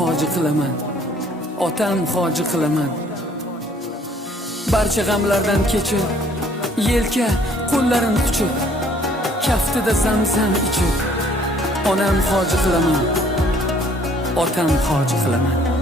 hoji qilaman, otam hoji qilaman. Barcha g'amlardan kechib, yelka qo'llarin quchib, kaftida zamzam ichib, onam hoji qilaman, otam hoji qilaman.